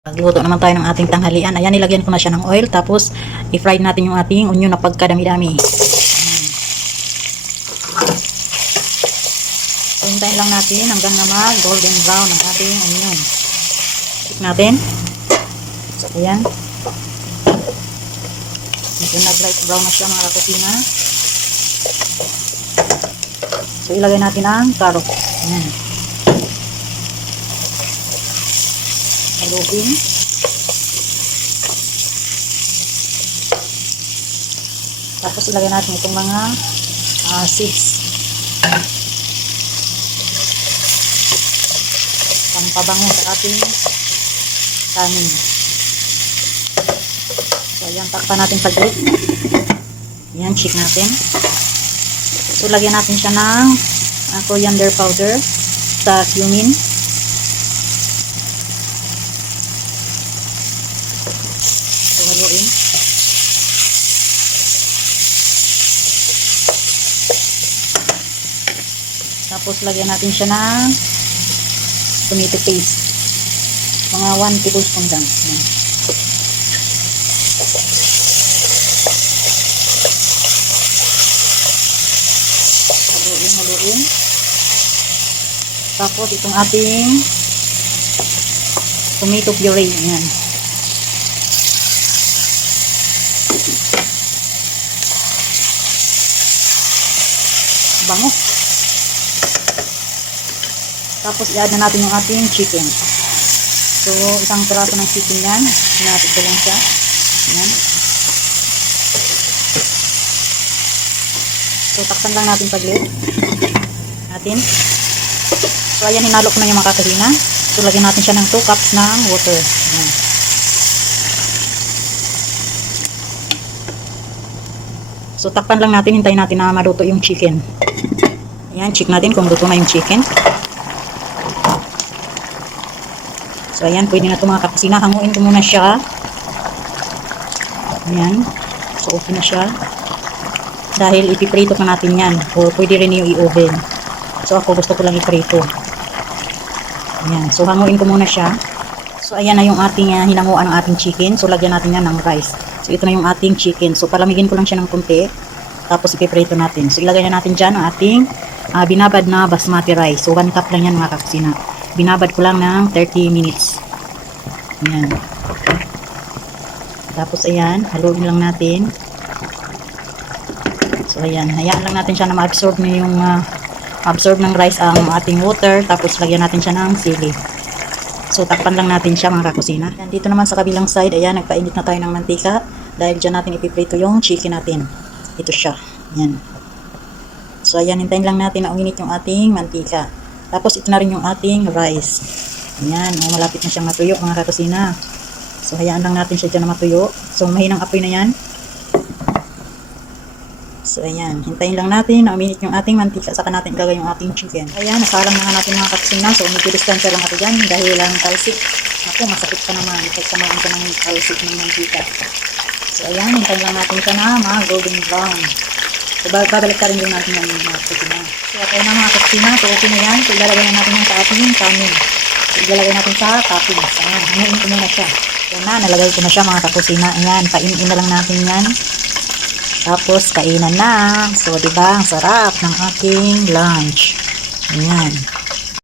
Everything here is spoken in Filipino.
Magluto naman tayo ng ating tanghalian. Ayan, nilagyan ko na siya ng oil. Tapos, i-fry natin yung ating onion na pagkadami-dami. So, hintayin lang natin hanggang na mag-golden brown ang ating onion. Check natin. So, ayan. Medyo nag-light brown na siya mga kakusina. So, ilagay natin ang carrot. Ayan. Haluin. Tapos ilagay natin itong mga seeds. Pampabango sa ating kanin. So ayan, takpan natin saglit. Ayan, check natin. So lagyan natin siya ng coriander powder sa cumin. So haluin. Tapos lagyan natin siya ng tomato paste. Mga 1 tablespoon lang. Ayan. Haluin. Tapos itong ating tomato puree. Ayan. Bango. Tapos i-add na natin yung ating chicken. So isang piraso ng chicken yan. Hinatid ko lang siya. Ayan. So takpan lang natin saglit. So ayan, hinalo ko na yung mga kakahina. So lagyan natin siya ng 2 cups ng water. Ayan. So takpan lang natin, hintayin natin na maluto yung chicken. Ayan, check natin kung luto na yung chicken. So ayan, pwede na ito mga kakusina. Hanguin ko muna siya. Ayan. So okay na siya. Dahil ipiprito pa natin yan. O pwede rin yung i-oven. So ako gusto ko lang iprito. Ayan. So hanguin ko muna siya. So ayan na yung ating hinanguan ng ating chicken. So lagyan natin yan ng rice. So ito na yung ating chicken. So palamigin ko lang siya ng konti. Tapos ipiprito natin. So ilagay na natin dyan ang ating binabad na basmati rice. So 1 cup lang yan mga kakusina. Binabad ko lang ng 30 minutes. Ayan. Tapos ayan, haluin lang natin. So ayan, hayaan lang natin siya na ma-absorb na yung absorb ng rice ang ating water. Tapos lagyan natin siya ng sili. So takpan lang natin siya mga kakusina. Ayan, dito naman sa kabilang side, ayan, nagpainit na tayo ng mantika. Dahil dyan natin ipiprito yung chicken natin. Ito siya. Ayan. So ayan, hintayin lang natin na uminit yung ating mantika. Tapos ito na rin yung ating rice. Ayan, malapit na siyang matuyo mga kakusina. So hayaan lang natin siya dyan na matuyo. So mahinang apoy na yan. So ayan, hintayin lang natin na uminit yung ating mantika. Saka natin ilagay yung ating chicken. Ayan, nasalang na nga natin mga kakusina. So medyo distansya lang ako dyan dahil lang talsik. Ako, masakit pa naman. Pagsamaan ko ng talsik ng mantika. So ayan, hintayin lang natin siya na mga golden brown. So babalik ka rin din natin yung mga kakusina. So okay na mga kakusina. So okay na yan. So ilalagay na natin yung sa ating kanin. So ilalagay natin sa toppings. Ayan, hanguin ko muna siya. Ayan na, nalagay ko na siya mga kakusina. Ayan, painin na lang natin yan. Tapos kainan na. So diba, ang sarap ng ating lunch. Ayan.